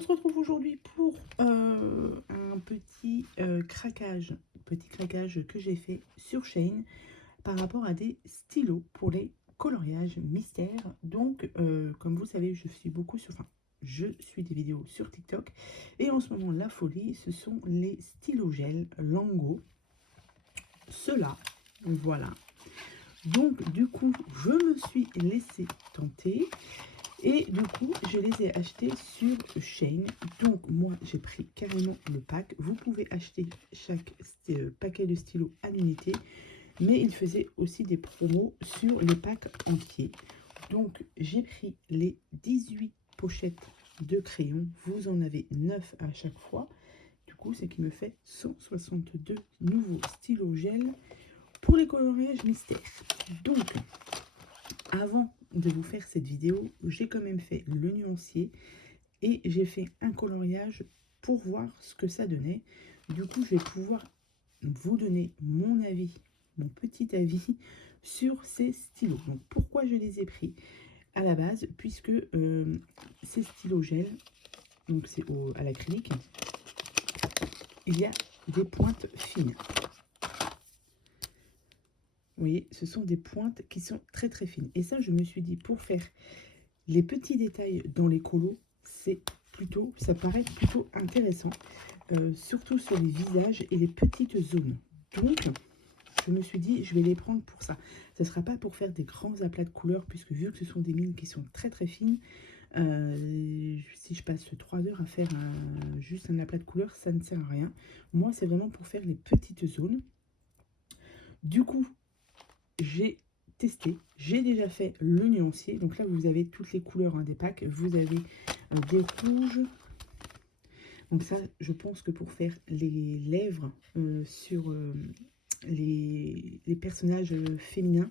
On se retrouve aujourd'hui pour un petit craquage que j'ai fait sur Shein par rapport à des stylos pour les coloriages mystères. Donc, comme vous savez, je suis des vidéos sur TikTok et en ce moment, la folie, ce sont les stylos gel Lango. Ceux-là, voilà. Donc, du coup, je me suis laissée tenter. Et du coup, je les ai achetés sur Shein. Donc, moi, j'ai pris carrément le pack. Vous pouvez acheter chaque paquet de stylos à l'unité. Mais il faisait aussi des promos sur les packs entiers. Donc, j'ai pris les 18 pochettes de crayons. Vous en avez 9 à chaque fois. Du coup, c'est qui me fait 162 nouveaux stylos gel pour les coloriages mystères. Donc, avant de vous faire cette vidéo, j'ai quand même fait le nuancier et j'ai fait un coloriage pour voir ce que ça donnait. Du coup, je vais pouvoir vous donner mon avis, mon petit avis sur ces stylos. Donc, pourquoi je les ai pris à la base, puisque ces stylos gel, donc c'est à l'acrylique, il y a des pointes fines. Vous voyez, ce sont des pointes qui sont très très fines. Et ça, je me suis dit, pour faire les petits détails dans les colos, ça paraît plutôt intéressant, surtout sur les visages et les petites zones. Donc, je me suis dit, je vais les prendre pour ça. Ce ne sera pas pour faire des grands aplats de couleurs, puisque vu que ce sont des mines qui sont très très fines, si je passe 3 heures à faire juste un aplat de couleurs, ça ne sert à rien. Moi, c'est vraiment pour faire les petites zones. Du coup, j'ai testé, j'ai déjà fait le nuancier. Donc là, vous avez toutes les couleurs des packs. Vous avez des rouges. Donc ça, je pense que pour faire les lèvres sur les personnages féminins,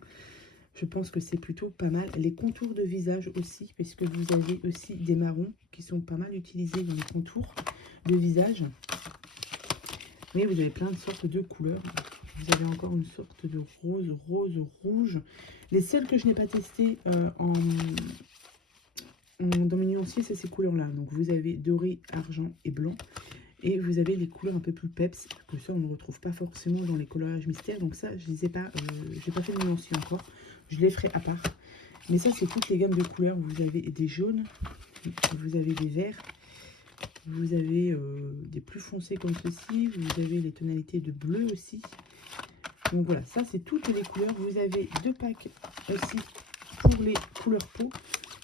je pense que c'est plutôt pas mal. Les contours de visage aussi, puisque vous avez aussi des marrons qui sont pas mal utilisés dans les contours de visage. Mais vous avez plein de sortes de couleurs. Vous avez encore une sorte de rose, rouge. Les seuls que je n'ai pas testé dans mes nuanciers, c'est ces couleurs-là. Donc vous avez doré, argent et blanc. Et vous avez les couleurs un peu plus peps, que ça on ne retrouve pas forcément dans les coloriages mystères. Donc ça, je les ai pas, j'ai pas fait de nuancier encore. Je les ferai à part. Mais ça, c'est toutes les gammes de couleurs. Vous avez des jaunes, vous avez des verts, vous avez des plus foncés comme ceci, vous avez les tonalités de bleu aussi. Donc voilà, ça c'est toutes les couleurs. Vous avez 2 packs aussi pour les couleurs peau.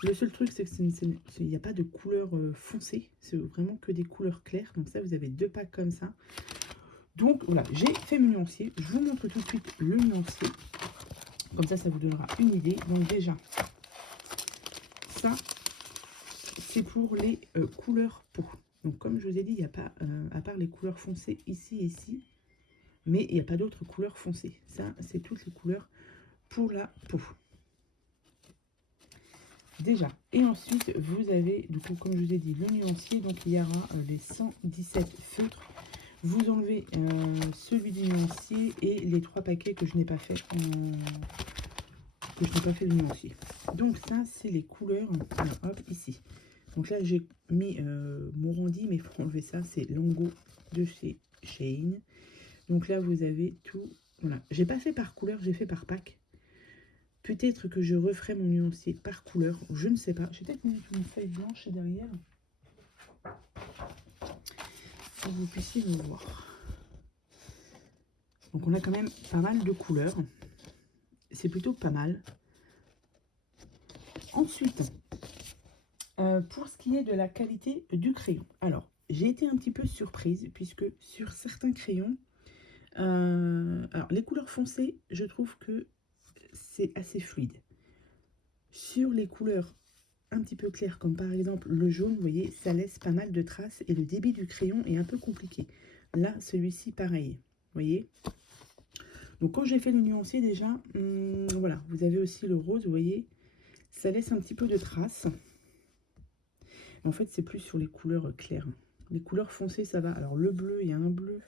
Le seul truc, c'est qu'il n'y a pas de couleur foncée. C'est vraiment que des couleurs claires. Donc ça, vous avez 2 packs comme ça. Donc voilà, j'ai fait mon nuancier. Je vous montre tout de suite le nuancier. Comme ça vous donnera une idée. Donc déjà, ça, c'est pour les couleurs peau. Donc comme je vous ai dit, il n'y a pas, à part les couleurs foncées ici et ici, mais il n'y a pas d'autres couleurs foncées. Ça, c'est toutes les couleurs pour la peau. Déjà. Et ensuite, vous avez, du coup, comme je vous ai dit, le nuancier. Donc, il y aura les 117 feutres. Vous enlevez celui du nuancier et les 3 paquets que je n'ai pas fait, le nuancier. Donc, ça, c'est les couleurs. Alors, hop, ici. Donc là, j'ai mis mon rendu, mais il faut enlever ça. C'est Lango de chez Shein. Donc là, vous avez tout. Voilà. J'ai pas fait par couleur, j'ai fait par pack. Peut-être que je referai mon nuancier par couleur, je ne sais pas. Je vais peut-être mettre une feuille blanche derrière pour que vous puissiez me voir. Donc on a quand même pas mal de couleurs. C'est plutôt pas mal. Ensuite, pour ce qui est de la qualité du crayon. Alors, j'ai été un petit peu surprise puisque sur certains crayons, alors les couleurs foncées, je trouve que c'est assez fluide. Sur les couleurs un petit peu claires, comme par exemple le jaune, vous voyez, ça laisse pas mal de traces et le débit du crayon est un peu compliqué. Là, celui-ci, pareil, vous voyez. Donc quand j'ai fait le nuancier déjà, voilà, vous avez aussi le rose, vous voyez, ça laisse un petit peu de traces. En fait, c'est plus sur les couleurs claires. Les couleurs foncées, ça va. Alors le bleu, il y a un bleu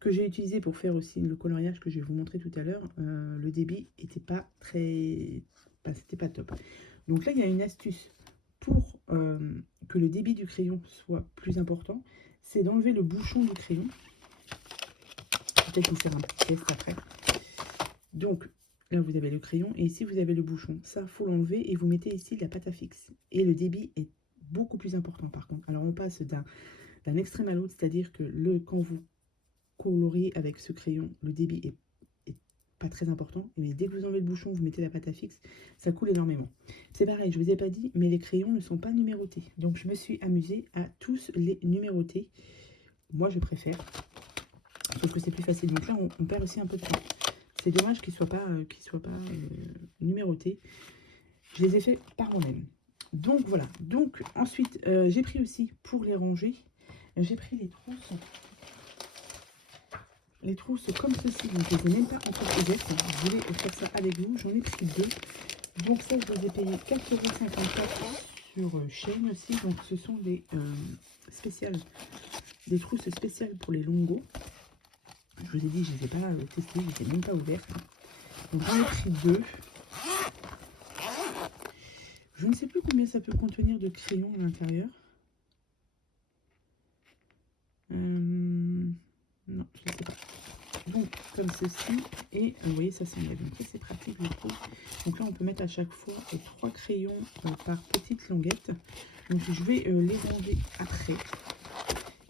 que j'ai utilisé pour faire aussi le coloriage que je vais vous montrer tout à l'heure. Le débit était pas très... c'était pas top. Donc là, il y a une astuce pour que le débit du crayon soit plus important, c'est d'enlever le bouchon du crayon. Peut-être vous faire un petit test après. Donc, là, vous avez le crayon et ici, vous avez le bouchon. Ça, il faut l'enlever et vous mettez ici de la pâte à fixe. Et le débit est beaucoup plus important, par contre. Alors, on passe d'un extrême à l'autre, c'est-à-dire que quand vous coloriez avec ce crayon, le débit est pas très important. Mais dès que vous enlevez le bouchon, vous mettez la pâte à fixe, ça coule énormément. C'est pareil, je ne vous ai pas dit, mais les crayons ne sont pas numérotés. Donc, je me suis amusée à tous les numéroter. Moi, je préfère. Sauf que c'est plus facile. Donc là, on perd aussi un peu de temps. C'est dommage qu'ils ne soient pas numérotés. Je les ai fait par moi-même. Donc voilà. Donc ensuite, j'ai pris aussi pour les ranger, j'ai pris les trousses. Les trousses comme ceci. Donc je ne les ai même pas encore ouvertes. Je voulais faire ça avec vous. J'en ai pris deux. Donc ça, je les ai payées 4,54 € sur Shein aussi. Donc ce sont des spéciales, des trousses spéciales pour les longos. Je vous ai dit, je ne les ai pas testées, je ne les ai même pas ouvertes. Donc j'en ai pris deux. Je ne sais plus combien ça peut contenir de crayons à l'intérieur. Non, je ne sais pas. Donc comme ceci, et vous voyez, ça s'enlève. Donc c'est pratique, je trouve. Donc là, on peut mettre à chaque fois 3 crayons par petite languette. Donc je vais les ranger après.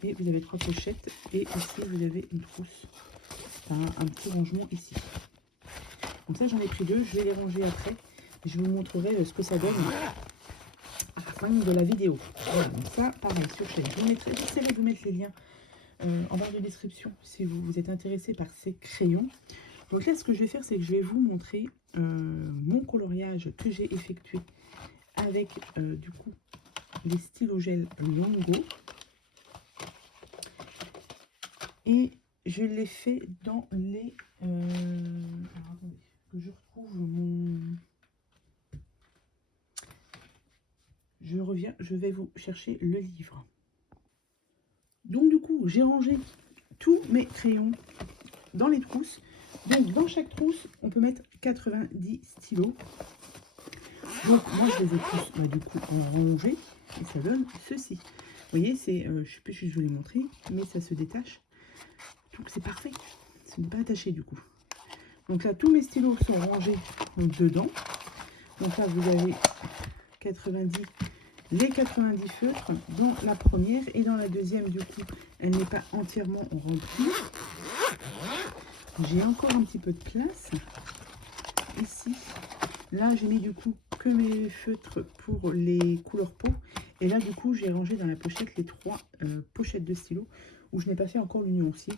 Et vous avez 3 pochettes. Et ici, vous avez une trousse. Un petit rangement ici. Donc ça, j'en ai pris deux. Je vais les ranger après. Et je vous montrerai ce que ça donne à la fin de la vidéo. Voilà, donc ça, pareil, sur Shein. J'essaierai de vous mettre les liens en barre de description si vous êtes intéressé par ces crayons. Donc là, ce que je vais faire, c'est que je vais vous montrer mon coloriage que j'ai effectué avec du coup les stylos gel Longo. Et je l'ai fait dans les... alors attendez, que je retrouve mon... Je reviens, je vais vous chercher le livre. Donc du coup, j'ai rangé tous mes crayons dans les trousses. Donc dans chaque trousse, on peut mettre 90 stylos. Donc moi, je les ai tous du coup rangés et ça donne ceci. Vous voyez, c'est, je ne sais plus si je vous l'ai montré, mais ça se détache. Donc c'est parfait. Ce n'est pas attaché du coup. Donc là, tous mes stylos sont rangés dedans. Donc là, vous avez 90, les 90 feutres dans la première. Et dans la deuxième, du coup, elle n'est pas entièrement remplie. J'ai encore un petit peu de place. Ici, là, j'ai mis du coup que mes feutres pour les couleurs peau. Et là, du coup, j'ai rangé dans la pochette les 3 pochettes de stylos où je n'ai pas fait encore l'union aussi.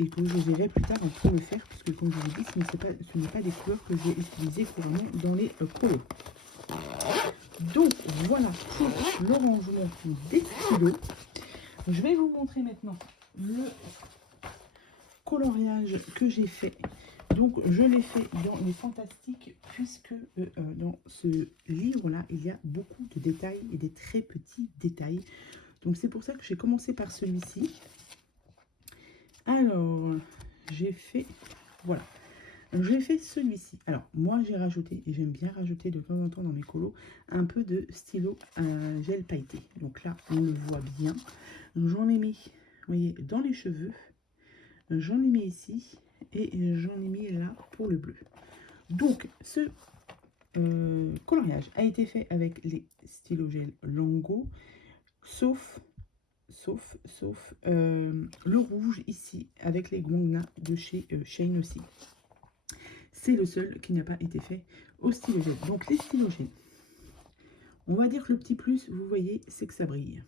Et que je verrai plus tard pour le faire, puisque comme je vous l'ai dit, ce n'est pas des couleurs que j'ai utilisées couramment dans les colos. Donc voilà pour le rangement des stylos. Je vais vous montrer maintenant le coloriage que j'ai fait. Donc je l'ai fait dans les Fantastiques, puisque dans ce livre-là, il y a beaucoup de détails et des très petits détails. Donc c'est pour ça que j'ai commencé par celui-ci. Alors, j'ai fait, voilà, j'ai fait celui-ci. Alors, moi, j'ai rajouté, et j'aime bien rajouter de temps en temps dans mes colos, un peu de stylo gel pailleté. Donc là, on le voit bien. J'en ai mis, vous voyez, dans les cheveux. J'en ai mis ici, et j'en ai mis là pour le bleu. Donc, ce coloriage a été fait avec les stylos gel Longo, sauf le rouge ici avec les Gwangna de chez Shein aussi. C'est le seul qui n'a pas été fait au stylo gel. Donc les stylos gel, on va dire que le petit plus, vous voyez, c'est que ça brille.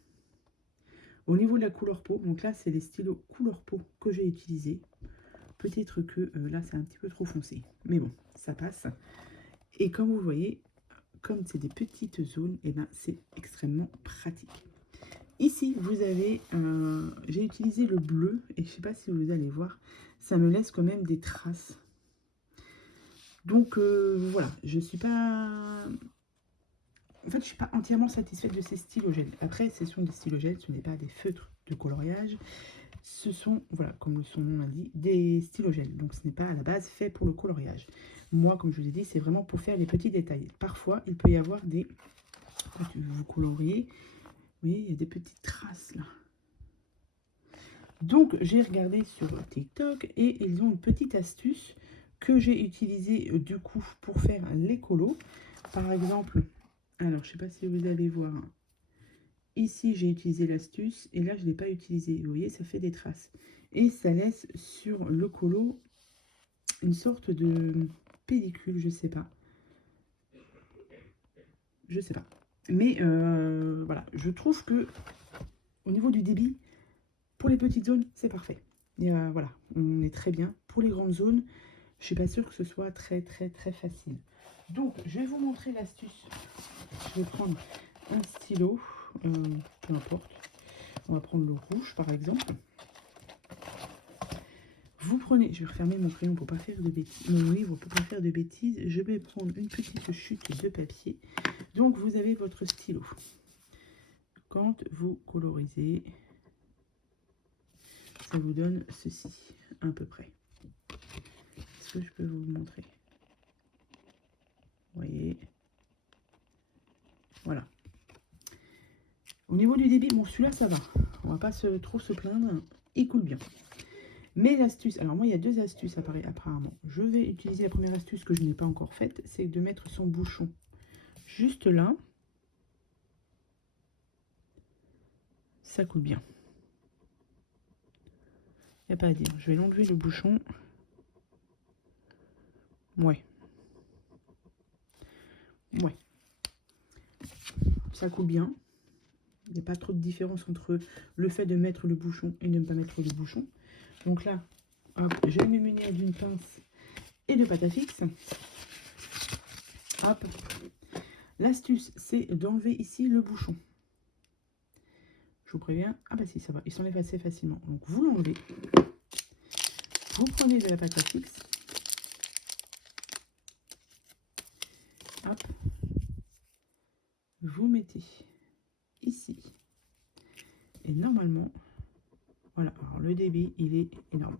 Au niveau de la couleur peau, donc là c'est les stylos couleur peau que j'ai utilisés. Peut-être que là c'est un petit peu trop foncé, mais bon, ça passe. Et comme vous voyez, comme c'est des petites zones, et ben c'est extrêmement pratique. Ici, vous avez, j'ai utilisé le bleu, et je ne sais pas si vous allez voir, ça me laisse quand même des traces. Donc, voilà, je ne suis pas... En fait, je ne suis pas entièrement satisfaite de ces stylos gel. Après, ce sont des stylos gel, ce n'est pas des feutres de coloriage. Ce sont, voilà, comme son nom l'indique, des stylos gel. Donc, ce n'est pas à la base fait pour le coloriage. Moi, comme je vous ai dit, c'est vraiment pour faire les petits détails. Parfois, il peut y avoir des Quand vous coloriez, vous voyez, il y a des petites traces là. Donc, j'ai regardé sur TikTok et ils ont une petite astuce que j'ai utilisée du coup pour faire les colos. Par exemple, alors je sais pas si vous allez voir, ici j'ai utilisé l'astuce et là je ne l'ai pas utilisé. Vous voyez, ça fait des traces. Et ça laisse sur le colo une sorte de pellicule, je sais pas. Je sais pas. Mais voilà, je trouve que au niveau du débit, pour les petites zones, c'est parfait. Et voilà, on est très bien. Pour les grandes zones, je suis pas sûre que ce soit très facile. Donc, je vais vous montrer l'astuce. Je vais prendre un stylo, peu importe. On va prendre le rouge, par exemple. Vous prenez, je vais refermer mon crayon pour pas faire de bêtises. Mon livre pour pas faire de bêtises. Je vais prendre une petite chute de papier. Donc, vous avez votre stylo. Quand vous colorisez, ça vous donne ceci, à peu près. Est-ce que je peux vous montrer? Vous voyez, voilà. Au niveau du débit, bon, celui-là, ça va. On va pas trop se plaindre. Il coule bien. Mais l'astuce, alors moi, il y a deux astuces apparemment. Je vais utiliser la première astuce que je n'ai pas encore faite, c'est de mettre son bouchon juste là. Ça coule bien. Il n'y a pas à dire. Je vais l'enlever le bouchon. Ouais. Ouais. Ça coule bien. Il n'y a pas trop de différence entre le fait de mettre le bouchon et de ne pas mettre le bouchon. Donc là, hop, je vais me munir d'une pince et de pâte à fixe. Hop. L'astuce, c'est d'enlever ici le bouchon. Je vous préviens. Ah bah si, ça va. Il s'enlève assez facilement. Donc vous l'enlevez. Vous prenez de la pâte à fixe. Hop. Vous mettez ici. Et normalement, voilà. Alors le débit, il est énorme.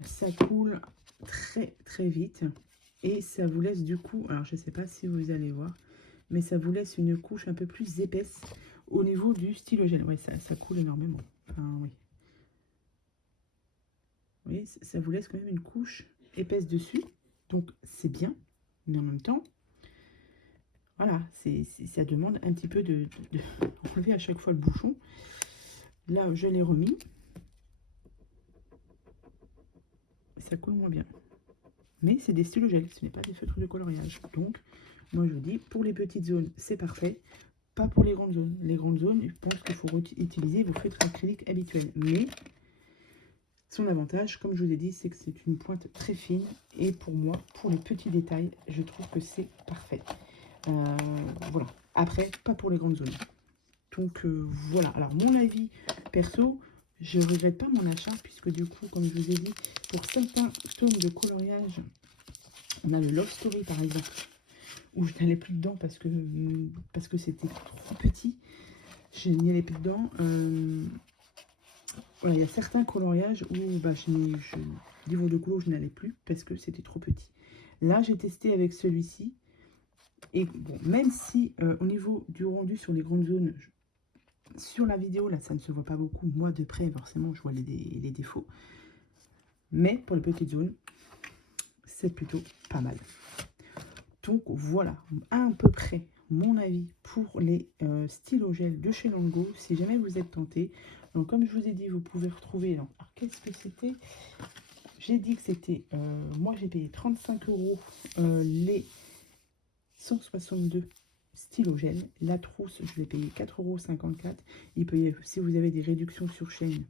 Ça coule très vite. Et ça vous laisse du coup, alors je ne sais pas si vous allez voir, mais ça vous laisse une couche un peu plus épaisse au niveau du stylogène. Oui, ça coule énormément. Enfin, oui. Vous voyez, ça vous laisse quand même une couche épaisse dessus. Donc, c'est bien. Mais en même temps, voilà, ça demande un petit peu de enlever à chaque fois le bouchon. Là, je l'ai remis. Ça coule moins bien. Mais c'est des stylogels, ce n'est pas des feutres de coloriage. Donc, moi je vous dis, pour les petites zones, c'est parfait. Pas pour les grandes zones. Les grandes zones, je pense qu'il faut utiliser vos feutres acryliques habituels. Mais son avantage, comme je vous ai dit, c'est que c'est une pointe très fine. Et pour moi, pour les petits détails, je trouve que c'est parfait. Voilà. Après, pas pour les grandes zones. Donc voilà. Alors mon avis perso, je ne regrette pas mon achat, puisque du coup, comme je vous ai dit, pour certains tomes de coloriage, on a le Love Story par exemple, où je n'allais plus dedans parce que c'était trop petit. Je n'y allais plus dedans. Voilà, il y a certains coloriages où bah, niveau de couleur, je n'allais plus parce que c'était trop petit. Là, j'ai testé avec celui-ci. Et bon, même si au niveau du rendu sur les grandes zones, sur la vidéo, là, ça ne se voit pas beaucoup. Moi, de près, forcément, je vois les défauts. Mais pour les petites zones, c'est plutôt pas mal. Donc voilà, à peu près mon avis pour les stylogels de chez Lango. Si jamais vous êtes tenté, donc comme je vous ai dit, vous pouvez retrouver. Alors qu'est-ce que c'était? J'ai dit que c'était, moi j'ai payé 35 € les 162 stylogels. La trousse, je l'ai payé 4,54 €. Il peut y avoir, si vous avez des réductions sur chaîne,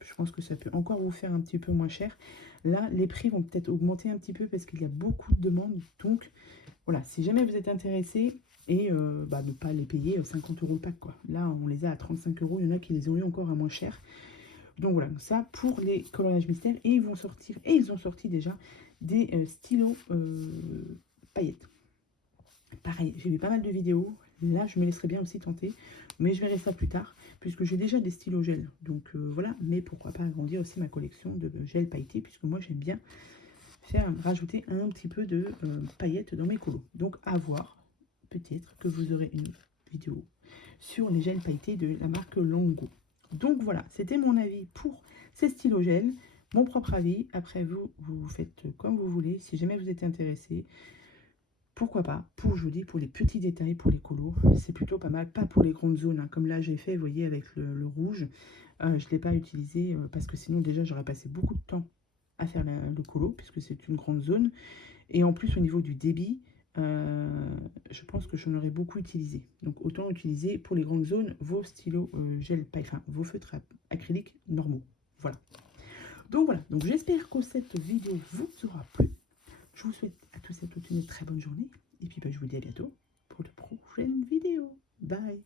je pense que ça peut encore vous faire un petit peu moins cher. Là, les prix vont peut-être augmenter un petit peu parce qu'il y a beaucoup de demandes. Donc, voilà, si jamais vous êtes intéressé et ne pas les payer 50 € le pack, quoi. Là, on les a à 35 €. Il y en a qui les ont eu encore à moins cher. Donc voilà, ça pour les coloriages mystères. Et ils vont sortir, et ils ont sorti déjà des stylos paillettes. Pareil, j'ai vu pas mal de vidéos. Là, je me laisserai bien aussi tenter. Mais je verrai ça plus tard, puisque j'ai déjà des stylos gel. Donc voilà, mais pourquoi pas agrandir aussi ma collection de gel pailleté, puisque moi j'aime bien rajouter un petit peu de paillettes dans mes colos. Donc à voir. peut-être que vous aurez une vidéo sur les gels pailletés de la marque Longo. Donc voilà, c'était mon avis pour ces stylos gel, mon propre avis. Après vous faites comme vous voulez. Si jamais vous êtes intéressé, pourquoi pas, je vous dis, pour les petits détails, pour les colos, c'est plutôt pas mal, pas pour les grandes zones, hein, comme là j'ai fait, vous voyez, avec le rouge, je ne l'ai pas utilisé parce que sinon déjà j'aurais passé beaucoup de temps à faire le colo, puisque c'est une grande zone, et en plus au niveau du débit, je pense que j'en aurais beaucoup utilisé. Donc autant utiliser pour les grandes zones vos stylos gel paille, enfin vos feutres acryliques normaux, voilà. Donc voilà, donc j'espère que cette vidéo vous aura plu. Je vous souhaite à tous et à toutes une très bonne journée. Et puis je vous dis à bientôt pour de prochaines vidéos. Bye.